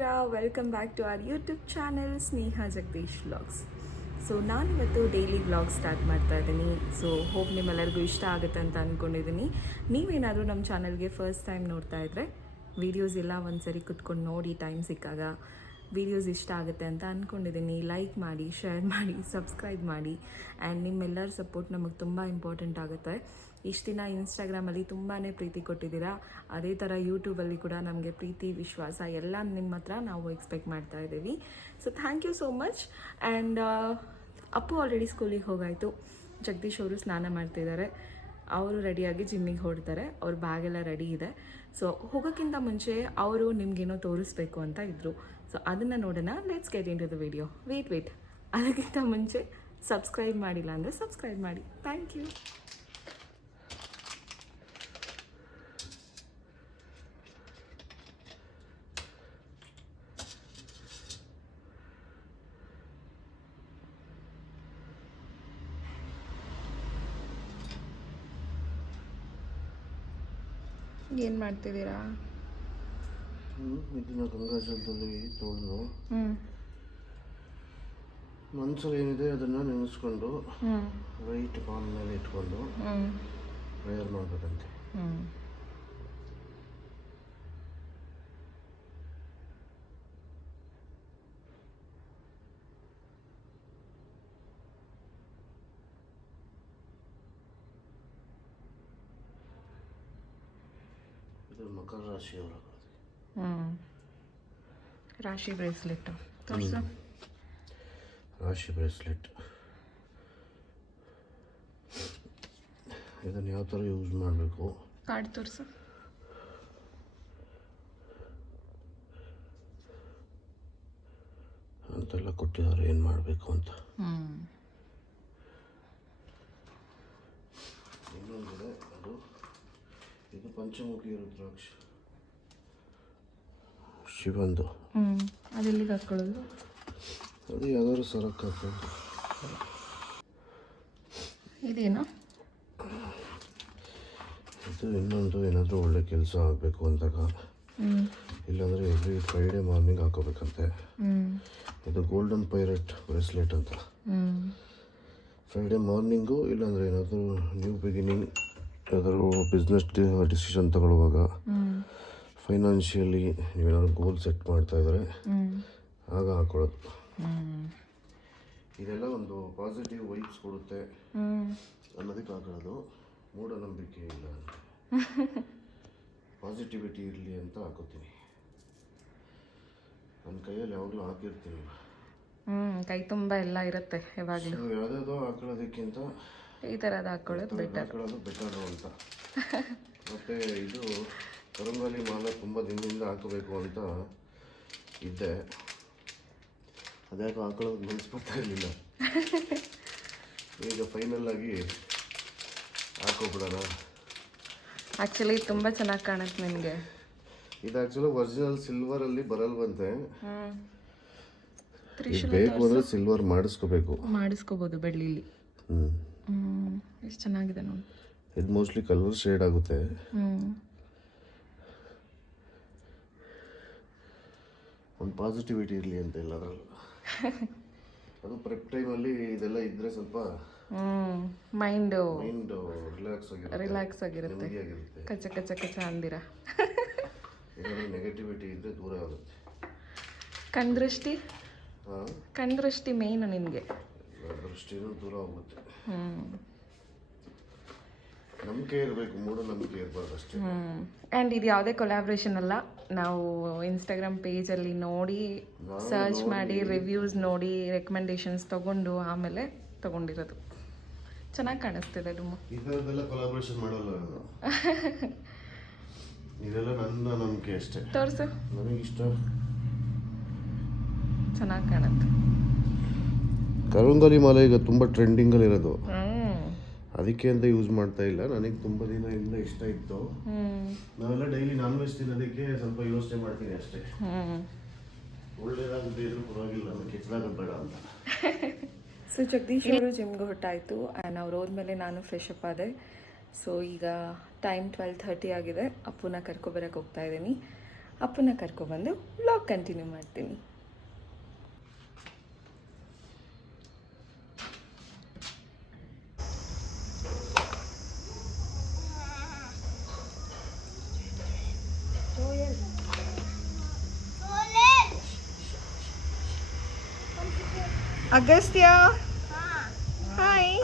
ನಮಸ್ಕಾರ, welcome back to our YouTube channel Sneha Jagadish vlogs. So ನಾನಿವತ್ತು daily vlog start ಮಾಡ್ತಾ ಇದ್ದೀನಿ. ಸೊ ಹೋಪ್ ನಿಮ್ಮೆಲ್ಲರಿಗೂ ಇಷ್ಟ ಆಗುತ್ತೆ ಅಂತ ಅಂದ್ಕೊಂಡಿದ್ದೀನಿ. ನೀವೇನಾದರೂ ನಮ್ಮ ಚಾನಲ್ಗೆ ಫಸ್ಟ್ ಟೈಮ್ ನೋಡ್ತಾ ಇದ್ದರೆ ವೀಡಿಯೋಸ್ ಎಲ್ಲ ಒಂದು ಸರಿ ಕುತ್ಕೊಂಡು ನೋಡಿ ಟೈಮ್ ಸಿಕ್ಕಾಗ. ವೀಡಿಯೋಸ್ ಇಷ್ಟ ಆಗುತ್ತೆ ಅಂತ ಅಂದ್ಕೊಂಡಿದ್ದೀನಿ. ಲೈಕ್ ಮಾಡಿ, ಶೇರ್ ಮಾಡಿ, ಸಬ್ಸ್ಕ್ರೈಬ್ ಮಾಡಿ. ಆ್ಯಂಡ್ ನಿಮ್ಮೆಲ್ಲರ ಸಪೋರ್ಟ್ ನಮಗೆ ತುಂಬ ಇಂಪಾರ್ಟೆಂಟ್ ಆಗುತ್ತೆ. ಇಷ್ಟು ದಿನ ಇನ್ಸ್ಟಾಗ್ರಾಮಲ್ಲಿ ತುಂಬಾ ಪ್ರೀತಿ ಕೊಟ್ಟಿದ್ದೀರಾ. ಅದೇ ಥರ ಯೂಟ್ಯೂಬಲ್ಲಿ ಕೂಡ ನಮಗೆ ಪ್ರೀತಿ, ವಿಶ್ವಾಸ ಎಲ್ಲ ನಿಮ್ಮ ಹತ್ರ ನಾವು ಎಕ್ಸ್ಪೆಕ್ಟ್ ಮಾಡ್ತಾ ಇದ್ದೀವಿ. So thank you so much. And Appu already ಸ್ಕೂಲಿಗೆ ಹೋಗಾಯಿತು. ಜಗದೀಶ್ ಅವರು ಸ್ನಾನ ಮಾಡ್ತಿದ್ದಾರೆ. ಅವರು ರೆಡಿಯಾಗಿ ಜಿಮ್ಮಿಗೆ ಹೊರಡ್ತಾರೆ. ಅವ್ರ ಬ್ಯಾಗೆಲ್ಲ ರೆಡಿ ಇದೆ. ಸೊ ಹೋಗೋಕ್ಕಿಂತ ಮುಂಚೆ ಅವರು ನಿಮಗೇನೋ ತೋರಿಸ್ಬೇಕು ಅಂತ ಇದ್ದರು. ಸೊ ಅದನ್ನು ನೋಡೋಣ. Let's get into the video. Wait ಅದಕ್ಕಿಂತ ಮುಂಚೆ ಸಬ್ಸ್ಕ್ರೈಬ್ ಮಾಡಿಲ್ಲ ಅಂದರೆ ಸಬ್ಸ್ಕ್ರೈಬ್ ಮಾಡಿ. Thank you. ಏನು ಮಾಡ್ತಿದ್ದೀರಾ? ಇದನ್ನ ಗಂಗಾಜಲದಲ್ಲಿ ತೊಳೆದು ಮನಸ್ಸಲ್ಲಿ ಏನಿದೆ ಅದನ್ನು ನೆನೆಸ್ಕೊಂಡು ರೈಟ್ ಪಾಮ್ ಮೇಲೆ ಇಟ್ಕೊಂಡು ಪ್ರೇಯರ್ ಮಾಡಬೇಕಂತೆ. ಇದು ಮಕರ ರಾಶಿಯವರ ರಾಶಿ ಬ್ರೇಸ್ಲೆಟ್ ತೋರಿಸು. ರಾಶಿ ಬ್ರೇಸ್ಲೆಟ್ ಇದನ್ನು ಯಾವ ಥರ ಯೂಸ್ ಮಾಡಬೇಕು ಕಾರ್ಡ್ ತೋರಿಸು. ಅಂತೆಲ್ಲ ಕೊಟ್ಟಿದ್ದಾರೆ, ಏನು ಮಾಡಬೇಕು ಅಂತ. ಇನ್ನೊಂದಿದೆ, ಇದು ಪಂಚಮುಖಿ ರುದ್ರಾಕ್ಷ ಶಿವಂದು. ಅದೆಲ್ಲಿಗೆ ಹಾಕ್ಕೊಳ್ಳೋದು? ಅದು ಯಾವ್ದಾದ್ರು ಸರಕ್ಕೆ ಹಾಕೋದು. ಇದೇನು? ಇದು ಇನ್ನೊಂದು ಏನಾದರೂ ಒಳ್ಳೆ ಕೆಲಸ ಆಗಬೇಕು ಅಂದಾಗ, ಇಲ್ಲಾಂದರೆ ಎವ್ರಿ ಫ್ರೈಡೇ ಮಾರ್ನಿಂಗ್ ಹಾಕೋಬೇಕಂತೆ. ಇದು ಗೋಲ್ಡನ್ ಪೈರಟ್ ಬ್ರೇಸ್ಲೆಟ್ ಅಂತ. ಫ್ರೈಡೇ ಮಾರ್ನಿಂಗು, ಇಲ್ಲಾಂದರೆ ಏನಾದರೂ ನ್ಯೂ ಬಿಗಿನಿಂಗ್, ಯಾವ್ದಾದ್ರು ಬಿಸ್ನೆಸ್ ಡಿಸಿಷನ್ ತಗೊಳ್ಳುವಾಗ, ಫೈನಾನ್ಷಿಯಲಿ ನೀವೇನಾದ್ರು ಗೋಲ್ ಸೆಟ್ ಮಾಡ್ತಾ ಇದ್ದಾರೆ ಆಗ ಹಾಕೊಳ್ಳೋದು. ಇದೆಲ್ಲ ಒಂದು ಪಾಸಿಟಿವ್ ವೈಬ್ಸ್ ಕೊಡುತ್ತೆ ಅನ್ನೋದಕ್ಕೆ ಹಾಕೊಳ್ಳೋದು. ಮೂಢನಂಬಿಕೆ ಇಲ್ಲ, ಪಾಸಿಟಿವಿಟಿ ಇರಲಿ ಅಂತ ಹಾಕೋತೀನಿ. ನನ್ನ ಕೈಯಲ್ಲಿ ಯಾವಾಗಲೂ ಹಾಕಿರ್ತೀನಿ. ಕೈ ತುಂಬ ಎಲ್ಲ ಇರುತ್ತೆ ಯಾವಾಗಲೂ. ಯಾವುದಾದ್ರು ಹಾಕೊಳ್ಳೋದಕ್ಕಿಂತ ಈ ಥರದ ಹಾಕೊಳ್ಳೋದು ಬೆಟರು ಅಂತ. ಮತ್ತು ಇದು ಕರಂಗಾಲಿ ಮಾಲೆ ತುಂಬ ದಿನದಿಂದ ಹಾಕಬೇಕು ಅಂತ ಇದ್ದೆ. ಅದ್ಯಾಕೋ ಹಾಕೊಳ್ಳೋದು ಮನಸ್ಸು ಬರ್ತಾ ಇರಲಿಲ್ಲ. ಈಗ ಫೈನಲ್ ಆಗಿ ಹಾಕೋಬಿಡೋಣ. ಆ್ಯಕ್ಚುಲಿ ತುಂಬ ಚೆನ್ನಾಗಿ ಕಾಣುತ್ತೆ ನಿಮಗೆ. ಇದು ಆ್ಯಕ್ಚುಲಿ ಒರಿಜಿನಲ್ ಸಿಲ್ವರಲ್ಲಿ ಬರಲ್ವಂತೆ. ಬೇಕು ಅಂದರೆ ಸಿಲ್ವರ್ ಮಾಡಿಸ್ಕೋಬೋದು ಬೆಳ್ಳಿಲಿ. ಎಷ್ಟು ಚೆನ್ನಾಗಿದೆ ನೋಡಿ. ಇದು ಮೋಸ್ಟ್ಲಿ ಕಲರ್ ಶೇಡ್ ಆಗುತ್ತೆ. ಒಂದು ಪಾಸಿಟಿವಿಟಿ ಇರಲಿ ಅಂತ ಇಲ್ಲ ಅದರಲ್ಲೂ. ಅದು ಪ್ರೆಪ್ ಟೈಮಲ್ಲಿ ಇದೆಲ್ಲ ಇದ್ದರೆ ಸ್ವಲ್ಪ ಮೈಂಡ್ ರಿಲ್ಯಾಕ್ಸ್ ಆಗಿರುತ್ತೆ. ಕಚ್ಚ ಕಚ್ಚ ಕಚ್ಚ ಅಂದಿರ. ಏನಾದರೂ ನೆಗೆಟಿವಿಟಿ ಇದ್ದರೆ ದೂರ ಆಗುತ್ತೆ. ಕಣ್ದೃಷ್ಟಿ ಮೇಯ್ನು ನಿನಗೆ. ದೃಷ್ಟಿನೂ ದೂರ ಹೋಗುತ್ತೆ. ನಂಬಿಕೆ ಇರಬೇಕು, ಮೂಢನಂಬಿಕೆ ಇರಬಾರ್ದು ಅಷ್ಟೇ. ಆ್ಯಂಡ್ ಇದು ಯಾವುದೇ ಕೊಲ್ಯಾಬ್ರೇಷನ್ ಅಲ್ಲ. ನಾವು ಇನ್ಸ್ಟಾಗ್ರಾಮ್ ಪೇಜಲ್ಲಿ ನೋಡಿ, ಸರ್ಚ್ ಮಾಡಿ, ರಿವ್ಯೂಸ್ ನೋಡಿ, ರೆಕಮೆಂಡೇಶನ್ಸ್ ತೊಗೊಂಡು ಆಮೇಲೆ ತೊಗೊಂಡಿರೋದು. ಚೆನ್ನಾಗಿ ಕಾಣಿಸ್ತಿದೆ ಡುಮ್ಮು. ಇದರದ್ದೆಲ್ಲ ಕೊಲಾಬ್ರೇಷನ್ ಮಾಡಲ್ಲ ನಾನು. ಇದೆಲ್ಲ ನನ್ನ ನಂಬಿಕೆ ಅಷ್ಟೇ. ತೋರಿಸು. ನನಗಿಷ್ಟ. ಚೆನ್ನಾಗಿ ಕಾಣುತ್ತೆ. ಕರಂಗಾಲಿ ಮಾಲೆ ಈಗ ತುಂಬ ಟ್ರೆಂಡಿಂಗಲ್ಲಿರೋದು. ಅದಕ್ಕೆ ಅಂತ ಯೂಸ್ ಮಾಡ್ತಾ ಇಲ್ಲ. ನನಗೆ ತುಂಬ ದಿನದಿಂದ ಇಷ್ಟ ಇತ್ತು. ನಾವೆಲ್ಲ ಡೈಲಿ ನಾನ್ ವೆಜ್ ತಿನ್ನೋದಕ್ಕೆ ಸ್ವಲ್ಪ ಯೋಚನೆ ಮಾಡ್ತೀನಿ ಅಷ್ಟೇ. ಒಳ್ಳೇದಾಗುತ್ತೆ ಇದ್ರೂ ಪರವಾಗಿಲ್ಲ, ನನಗೆ ಕೆಟ್ಟದಾಗೋದು ಬೇಡ ಅಂತ. ಸೊ ಜಗದೀಶ್ ಅವರು ಜಿಮ್ಗೆ ಹೊರಟಾಯಿತು. ಆ್ಯಂಡ್ ಅವ್ರು ಹೋದ್ಮೇಲೆ ನಾನು ಫ್ರೆಶ್ ಅಪ್ ಆದೆ. ಸೊ ಈಗ ಟೈಮ್ 12:30 ಆಗಿದೆ. ಅಪ್ಪುನ ಕರ್ಕೊಬರಕ್ಕೆ ಹೋಗ್ತಾ ಇದ್ದೀನಿ. ಅಪ್ಪನ ಕರ್ಕೊಬಂದು ವ್ಲಾಗ್ ಕಂಟಿನ್ಯೂ ಮಾಡ್ತೀನಿ. ಅಗಸ್ತ್ಯ ಹಾಯ್.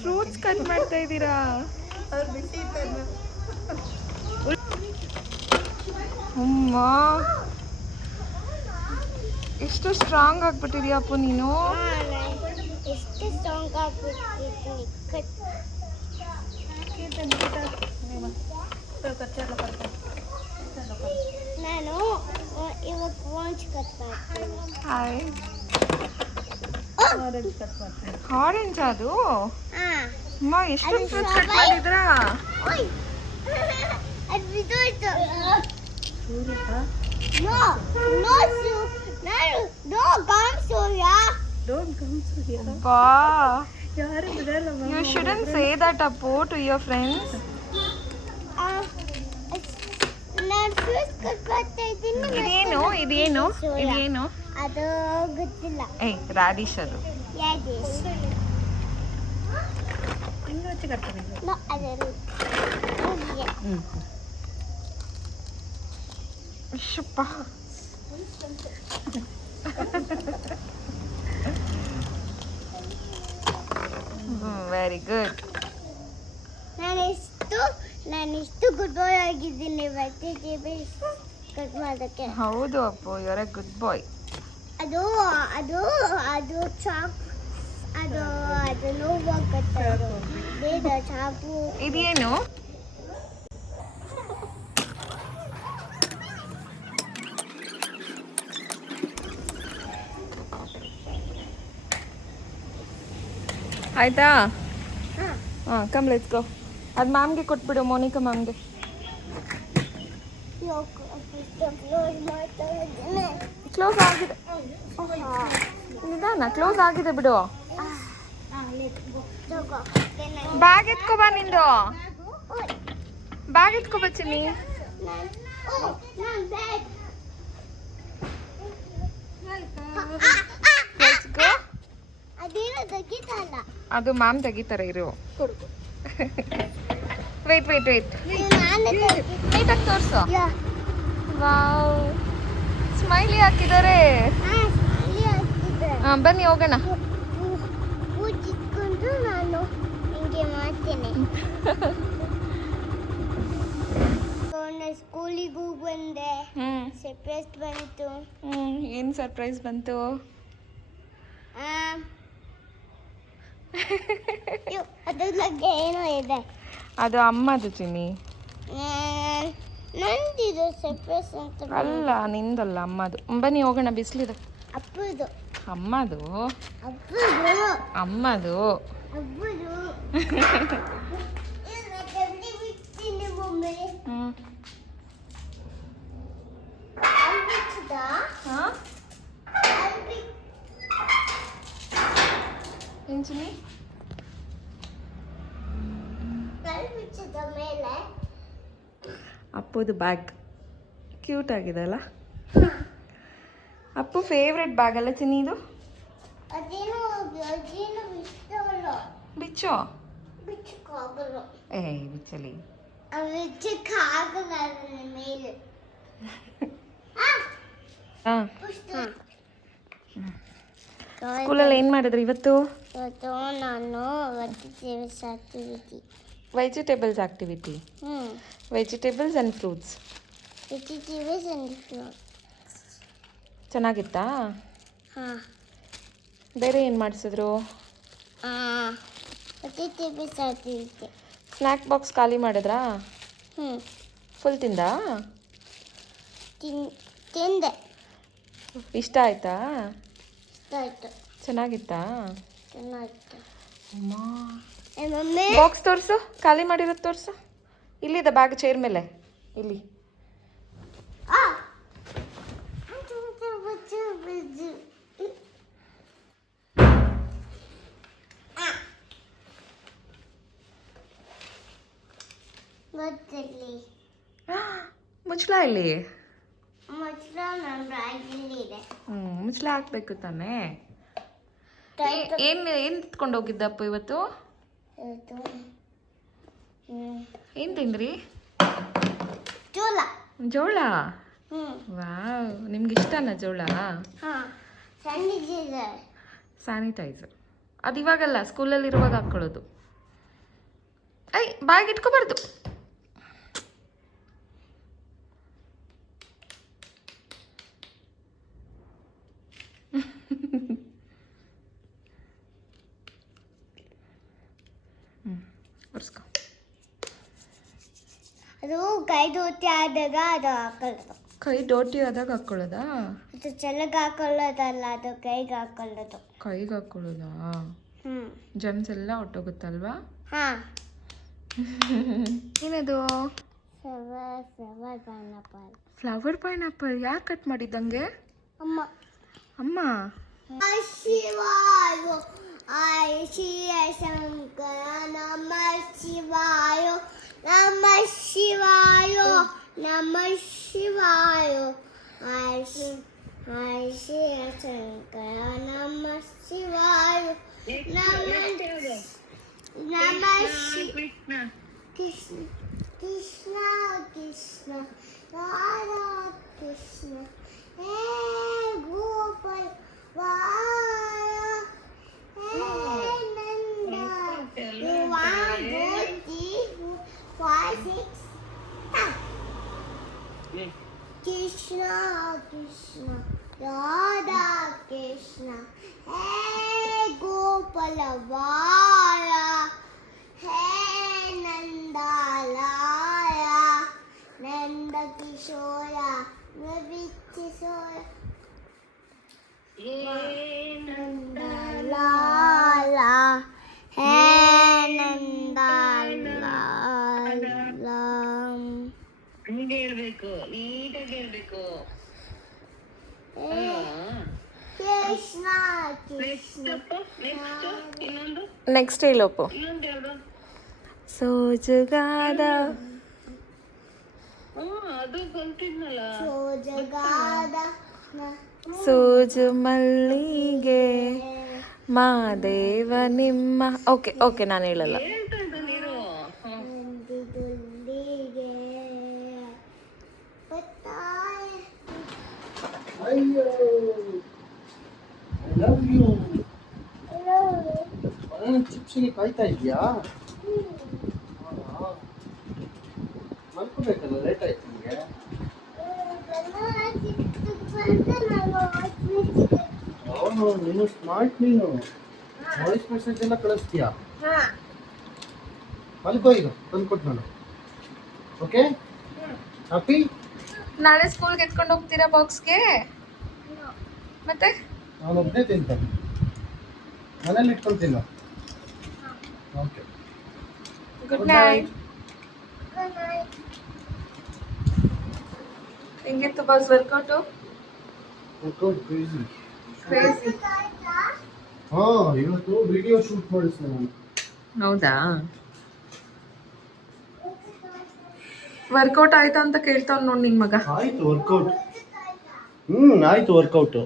ಫ್ರೂಟ್ಸ್ ಕಟ್ ಮಾಡ್ತಾ ಇದ್ದೀರಾ? ಅಮ್ಮ ಎಷ್ಟು ಸ್ಟ್ರಾಂಗ್ ಆಗ್ಬಿಟ್ಟಿದ್ಯಾ ಅಪ್ಪು ನೀನು. ಎಷ್ಟು ಸ್ಟ್ರಾಂಗ್ ಆಗ್ಬಿಟ್ಟಿದ್ದೀನಿ. ನಾನು ಇವಾಗ ವಾಂಚ್ ಕಟ್ ಮಾಡ್ತೀನಿ. ಹಾಯ್. ಆರೆಂಜ್ ಅದು? ಅಮ್ಮ ಎಷ್ಟು ಫ್ರೂಟ್ಸ್ ಕಟ್ ಮಾಡಿದ್ರಾ? ಓಯ್ ಅದು ಬಿದ್ದೋಯ್ತು. ನೋ ನೋ ನಾನು ನೋ ಗಾಮ್ ಸೂರ್ಯ. ಬಾ you shouldn't say that Appu to your friends. ನಾನು ಫ್ರೂಟ್ಸ್ ಕಟ್ ಮಾಡ್ತಾ ಇದ್ದೀನಿ. ಇದೇನು ಅದು ಗೊತ್ತಿಲ್ಲ. ಏಯ್ ರಾಡಿಶ್ ಅದು. ಯಾದಿಶ್ ನೋ ಅದಲ್ಲ. ಶಪ್ಪ ವೆರಿ ಗುಡ್. ನಾನೆಷ್ಟು ಗುಡ್ ಬಾಯ್ ಆಗಿದ್ದೀನಿ ವೆಜಿಟೇಬಲ್ಸ್ ಕಟ್ ಮಾಡೋಕ್ಕೆ. ಹೌದು Appu, you are a good boy. ಅದು ಅದು ಅದು ಚಾಪ್ ಅದು ನೋವಾಗುತ್ತೆ. ಬೇಡ ಚಾಪು. ಇದೇನು? ಆಯ್ತಾ? ಹಾಂ ಕಮ್ ಲೆಟ್ಸ್ ಗೋ. ಅದು ಮ್ಯಾಮ್ಗೆ ಕೊಟ್ಬಿಡು, ಮೋನಿಕಾ ಮ್ಯಾಮ್ಗೆ. ಕ್ಲೋಸ್ ಆಗಿದೆ. ನಿಧಾನ, ಕ್ಲೋಸ್ ಆಗಿದೆ ಬಿಡು. ಬ್ಯಾಗ್ ಎತ್ಕೊಬಾ ನಿಂದು. Bag ಎತ್ಕೊಬಾ Chinni. Let's go. ಅದೇನು ತೆಗಿತಲ್ಲ. ಅದು ಮ್ಯಾಮ್ ತೆಗಿತಾರೆ ಇರು. ವೇಟ್ ನೀಟಾಗಿ ತೋರಿಸು. ವಾವ್, ಸ್ಮೈಲಿ ಹಾಕಿದ್ದಾರೆ. ಹಾಂ ಬನ್ನಿ ಹೋಗೋಣ. ಪೂಜಿಸ್ಕೊಂಡು ನಾನು ಹಿಂಗೆ ಮಾಡ್ತೇನೆ. ಸ್ಕೂಲಿಗೆ ಹೋಗಿ ಬಂದೆ. ಸರ್ಪ್ರೈಸ್ ಬಂತು. ಏನು ಸರ್ಪ್ರೈಸ್ ಬಂತು? ಅದ್ರ ಬಗ್ಗೆ ಏನೋ ಇದೆ. ಅದು ಅಮ್ಮದು ಚಿನ್ನಿ. ನಂದಿದು ಸರ್ಪ್ರೈಸ್ ಅಂತ. ಅಲ್ಲ ನಿಂದಲ್ಲ, ಅಮ್ಮದು. ಬನ್ನಿ ಹೋಗೋಣ, ಬಿಸಿಲಿದೆ. ಅಪ್ಪದು. ಅಮ್ಮದು. ಏನು ಚಿನ್ನಿ? ಅಪ್ಪುದು ಬ್ಯಾಗ್ ಕ್ಯೂಟ್ ಆಗಿದೆ ಅಲ್ಲ? ಅಪ್ಪು ಫೇವ್ರೆಟ್ ಬ್ಯಾಗ್ ಅಲ್ಲ ಚಿನ್ನಿ ಇದು? ಬಿಚ್ಚೋ. ಬಿಚ್ಚಲಿ. ಸ್ಕೂಲಲ್ಲಿ ಏನು ಮಾಡಿದ್ರಿ ಇವತ್ತು? ನಾನು vegetables activity. Vegetables and fruits. ಚೆನ್ನಾಗಿತ್ತಾ? ಹಾಂ. ಬೇರೆ ಏನು ಮಾಡಿಸಿದ್ರು? Vegetables activity. ಸ್ನ್ಯಾಕ್ ಬಾಕ್ಸ್ ಖಾಲಿ ಮಾಡಿದ್ರಾ? ಫುಲ್ ತಿಂದಾ? ತಿಂದೆ. ಇಷ್ಟ ಆಯ್ತಾ? ಇಷ್ಟ ಆಯಿತು. ಚೆನ್ನಾಗಿತ್ತಾ? ಚೆನ್ನಾಗಿತ್ತು. ಬಾಕ್ಸ್ ತೋರಿಸು, ಖಾಲಿ ಮಾಡಿರೋದು ತೋರಿಸು. ಇಲ್ಲಿದೆ ಬ್ಯಾಗ್ ಚೇರ್ ಮೇಲೆ. ಇಲ್ಲಿ ಗೊತ್ತಿರಲಿ ಮುಚ್ಚಳ ಇಲ್ಲಿ. ಮೊಸರು ನನ್ನ ಬ್ಯಾಗಲ್ಲಿ ಇದೆ. ಮುಚ್ಚಳ ಹಾಕ್ಬೇಕು ತಾನೇ. ಏನು ಎತ್ಕೊಂಡು ಹೋಗಿದ್ದಪ್ಪ ಇವತ್ತು? ಏನು ತಿಂದ್ರಿ? ಜೋಳ. ಜೋಳ. ವಾವ್, ನಿಮ್ಗೆ ಇಷ್ಟನಾ ಜೋಳ? ಸ್ಯಾನಿಟೈಸರ್ ಅದು ಇವಾಗಲ್ಲ, ಸ್ಕೂಲಲ್ಲಿ ಇರುವಾಗ ಹಾಕ್ಕೊಳ್ಳೋದು. I bag ಇಟ್ಕೋಬಾರ್ದು. ಒರೆಸ್ಕೊ. ಅದು ಕೈ ದೋತಿ ಆದಾಗ ಅದು ಹಾಕೊಳ್ಳೋದು. ಕೈ ಡೋಟಿ ಆದಾಗ ಹಾಕ್ಕೊಳ್ಳೋದಾ? ಅದು ಚೆಲ್ಲಗೆ ಹಾಕೊಳ್ಳೋದಲ್ಲ, ಅದು ಕೈಗೆ ಹಾಕೊಳ್ಳೋದು. ಕೈಗೆ ಹಾಕ್ಕೊಳ್ಳೋದಾ? ಜಮ್ಸ್ ಎಲ್ಲ ಹೊಟ್ಟೋಗುತ್ತಲ್ವಾ? ಹಾಂ. ಏನದು? Flower pineapple. ಫ್ಲವರ್ ಪೈನಾಪಲ್ ಯಾಕೆ ಕಟ್ ಮಾಡಿದ್ದಂಗೆ? ಅಮ್ಮ. ಅಮ್ಮ ಶಿವಾಯ ಆಯ ಶಿವ ಶಂಕರ ನಮ ಶಿವಾಯ ನಮ ಶಿವಾಯ ನಮ ಶಿವಾಯ ಆಯ ಶಿವ ಶಂಕರ ನಮ ಶಿವಾಯ ನಮ ಕೃಷ್ಣ ಕೃಷ್ಣ ಕೃಷ್ಣ ಕೃಷ್ಣ ರಾಧಾ ಕೃಷ್ಣ ಹೇ ಗೋಪಾಲ ವಾಯ ಹೇ ನಂದ you want go 3 4 6 Krishna Krishna Radha Krishna Hey Gopala Vaya Hey Nandalaya Nanda Kishora Navitishora Nandalala Hey Nandalala ಹಂಗೆ ಇರ್ಬೇಕು, ನೀಟಾಗಿ ಇರ್ಬೇಕು. Krishna Krishna ಇನ್ನೊಂದು ನೆಕ್ಸ್ಟ್ ಹೇಳೋಪ್ಪು. ಯಾವ್ದು? ಸೋಜುಗಾದ ಅದು ಕಲ್ತಿದ್ನಲ್ಲ. Sojagada ಸೋಜು ಮಲ್ಲಿಗೆ ಮಾದೇವ ನಿಮ್ಮ. ಓಕೆ ಓಕೆ, ನಾನು ಹೇಳಲ್ಲ. ಹೇಳ್ತಾ ಇದ್ದ ನೀರು. ನಂದಿದುಲ್ಲಿಗೆ ಬತ್ತಾಯ ಅಯ್ಯೋ ಐ ಲವ್ ಯು. ಚಿಪ್ಸಿಗೆ ಕಾಯ್ತಾ ಇದೆಯಾ? ಮಲ್ಕೋಬೇಕಲ್ಲ, ಲೇಟ್ ಆಯ್ತು ನಿಮಗೆ. ನೀನು ಸ್ಮಾರ್ಟ್, ನೀನು ವಾಯ್ಸ್ ಮೆಸೇಜ್ ಎಲ್ಲ ಕಳಿಸ್ತೀಯಾ? ಮಲ್ಕೋ ಈಗ, ತಂದ್ಕೊಟ್ಟು ನಾನು. Okay, happy? ನಾಳೆ ಸ್ಕೂಲ್ಗೆ ಎತ್ಕೊಂಡು ಹೋಗ್ತೀರಾ ಬಾಕ್ಸ್ಗೆ? ಮತ್ತೆ ನಾನು ಒಬ್ಬನೇ ತಿಂತೇನೆ, ಮನೇಲಿ ಇಟ್ಕೊಳ್ತೀನಿ. Okay, good night. ಹೆಂಗಿತ್ತು boss workout? Workout crazy. Crazy. ಹಾಂ, ಇವತ್ತು ವಿಡಿಯೋ ಶೂಟ್ ಮಾಡಿಸ್ದೆ ನಾನು. ಹೌದಾ? ವರ್ಕೌಟ್ ಆಯ್ತಾ ಅಂತ ಕೇಳ್ತಾವ್ ನೋಡಿ ನಿನ್ ಮಗ. ಆಯ್ತು ವರ್ಕೌಟ್. ಆಯ್ತು ವರ್ಕೌಟು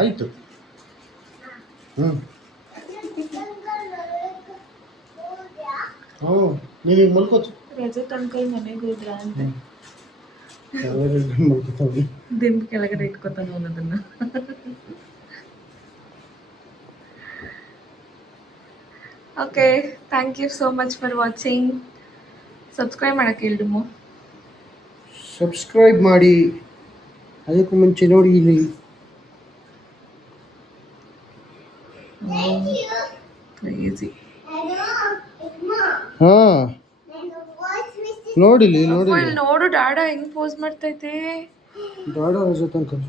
ಆಯ್ತು. ನೀವೀಗ ಮಲ್ಕೋತು. ರಜತ್ ಅಂಕಲ್ ಮನೆಗೆ ಹೋದ್ರ ಅಂತ ಮಲ್ಕೋತಾವೆ. ದಿಂಬ್ ಕೆಳಗಡೆ ಇಟ್ಕೊತಾನ ಅನ್ನೋದನ್ನ. Okay, thank you so much for watching. Subscribe ಮಾಡಕ್ಕೆ ಹೇಳಿದ್ಮು. ಸಬ್ಸ್ಕ್ರೈಬ್ ಮಾಡಿ, ಅದಕ್ಕೂ ಮುಂಚೆ ನೋಡಿ ಇಲ್ಲಿ. ಕ್ರೇಜಿ. ಹಾಂ, ನೋಡಿಲಿ ನೋಡಿ. ಇಲ್ಲಿ ನೋಡು ಡಾಡಾ ಹೆಂಗ್ ಪೋಸ್ ಮಾಡ್ತೈತೆ. ದಾಡ ರಜತ್ ಅಂಕಲ್.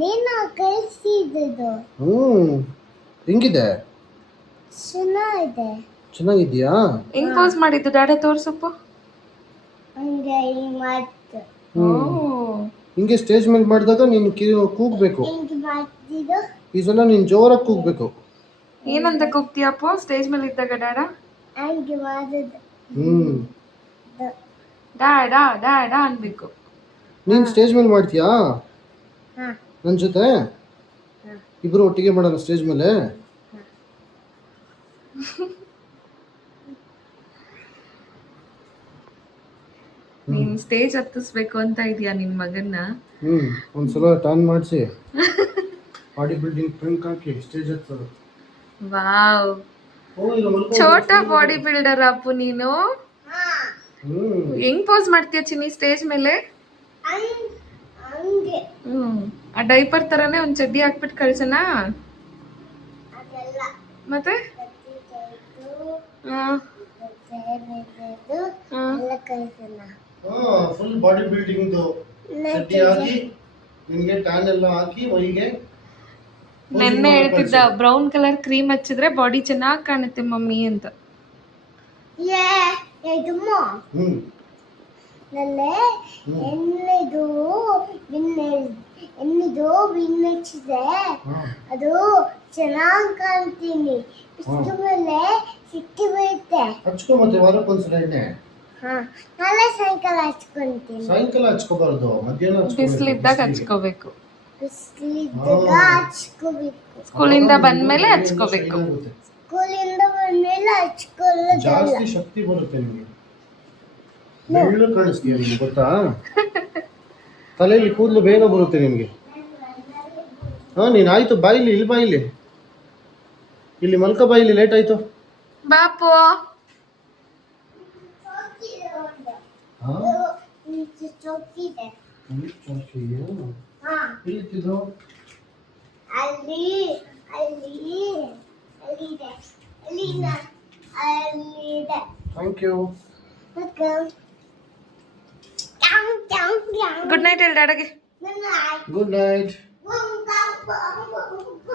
ನೀನು ಕಳಿಸಿದ್ದು ಹೆಂಗಿದೆ? ಚೆನ್ನಾಗಿದೆ. ಚೆನ್ನಾಗಿದ್ಯಾ? ಹೆಂಗ್ ಪೋಸ್ ಮಾಡಿದ್ದು ಡಾಡಾ ತೋರ್ಸಪ್ಪ. ಹಂಗೆ ಹಿಂಗೆ ಮಾಡ್ತು. ಹಿಂಗೆ ಸ್ಟೇಜ್ ಮೇಲೆ ಮಾಡಿದಾಗ ನೀನು ಕೂಗಬೇಕು. ಹಿಂಗೆ ಮಾಡ್ತಿದ್ದು ಈ ಸಲ ನೀನು ಜೋರಾಗಿ ಕೂಗ್ಬೇಕು. ಏನಂತ ಕೂಗ್ತೀಯಪ್ಪ ಸ್ಟೇಜ್ ಮೇಲೆ ಇದ್ದಾಗ ಡಾಡ? ಹಂಗೆ ಮಾಡೋದು. ಡಾಡಾ ಡಾಡಾ ಅನ್ಬೇಕು. ನೀನು ಸ್ಟೇಜ್ ಮೇಲೆ ಮಾಡ್ತೀಯಾ ಹಾ. ನನ್ನ ಜೊತೆ? ಇಬ್ರು ಒಟ್ಟಿಗೆ ಮಾಡೋಣ ಸ್ಟೇಜ್ ಮೇಲೆ. ನೀನ್ ಸ್ಟೇಜ್ ಹತ್ತಿಸ್ಬೇಕು ಅಂತ ಇದೀಯಾ ನಿನ್ ಮಗನ್ನ? ಒಂದ್ಸಲ ಟರ್ನ್ ಮಾಡಿಸಿ ಬಾಡಿ ಬಿಲ್ಡಿಂಗ್ ಟ್ರಿಂಕ್ ಹಾಕಿ ಸ್ಟೇಜ್ ಹತ್ತೋದು. ವಾವ್, ಛೋಟಾ ಬಾಡಿ ಬಿಲ್ಡರ್ ಅಪ್ಪು ನೀನು. ಹೆಂಗ್ ಪೋಸ್ ಮಾಡ್ತೀಯ ಚಿನ್ನಿ ಸ್ಟೇಜ್ ಮೇಲೆ? ಹಂಗೆ ಆ ಡೈಪರ್ ತರಾನೇ ಒಂದ್ ಚಡ್ಡಿ ಹಾಕ್ಬಿಟ್ಟು ಕಳ್ಸಣ ಅದೆಲ್ಲ ಮತ್ತೆ? ಎಲ್ಲ ಕಲಿಸೋಣ. ಫುಲ್ ಬಾಡಿ ಬಿಲ್ಡಿಂಗ್ ಚಡ್ಡಿ ಹಾಕಿ ನಿನ್ಗೆ ಟ್ಯಾನ್ ಎಲ್ಲ ಹಾಕಿ ಮೈಗೆ. ನೆನ್ನೆ ಹೇಳ್ತಿದ್ದ ಬ್ರೌನ್ ಕಲರ್ ಕ್ರೀಮ್ ಹಚ್ಚಿದ್ರೆ ಬಾಡಿ ಚೆನ್ನಾಗಿ ಕಾಣುತ್ತೆ ಮಮ್ಮಿ ಅಂತ. ನನ್ನೆ ಎಣ್ಣೆದು ಬಿನ್ ಹಚ್ಚಿದೆ ಅದು ಚೆನ್ನಾಗಿ ಕಾಣ್ತೀನಿ. ಇಷ್ಟು ಮೇಲೆ ಸಿಕ್ಕಿ ಬೀಳುತ್ತೆ. ಹಚ್ಕೊ ಮತ್ತೆ ವಾರಕ್ಕೊಂದ್ಸಲ ಎಣ್ಣೆ. ನಾಳೆ ಸಾಯಂಕಾಲ ಹಚ್ಕೊಂತೀನಿ. ಸಾಯಂಕಾಲ ಹಚ್ಕೋಬಾರ್ದು, ಮಧ್ಯಾಹ್ನ ಬಿಸಿಲಿದ್ದಾಗ ಹಚ್ಕೋಬೇಕು. ಬಿಸಿಲಿದ್ದಾಗ ಹಚ್ಕೋಬೇಕು. ಸ್ಕೂಲಿಂದ ಬಂದ್ಮೇಲೆ ಹಚ್ಕೋಬೇಕು. ಸ್ಕೂಲಿಂದ ಬಂದ್ಮೇಲೆ ಹಚ್ಕೊಳ್ಳೋದಲ್ಲ. ಜಾಸ್ತಿ ಶಕ್ತಿ ಬರುತ್ತೆ ನಿಮಗೆ. ಬೆಳ್ಳು ಕಾಣಿಸ್ತೀಯ ನಿಮ್ಗೆ ಗೊತ್ತಾ? ತಲೆಯಲ್ಲಿ ಕೂದಲು ಬೇಗ ಬರುತ್ತೆ ನಿಮಗೆ. ನೀನು ಆಯ್ತು ಬಾಯಿಲಿ, ಇಲ್ಲಿ ಬಾಯಿಲಿ, ಇಲ್ಲಿ ಮಲ್ಕ ಬಾಯಿಲಿ, ಲೇಟ್ ಆಯ್ತು. ಬಾಪು ಚೌಕಿದೆ ಅಲ್ಲಿ ಅಲ್ಲಿದೆ ಅಲ್ಲಿದೆ. Thank you. ಗುಡ್ ನೈಟ್ ಹೇಳಿ ಡಾಡಗೆ. Good night.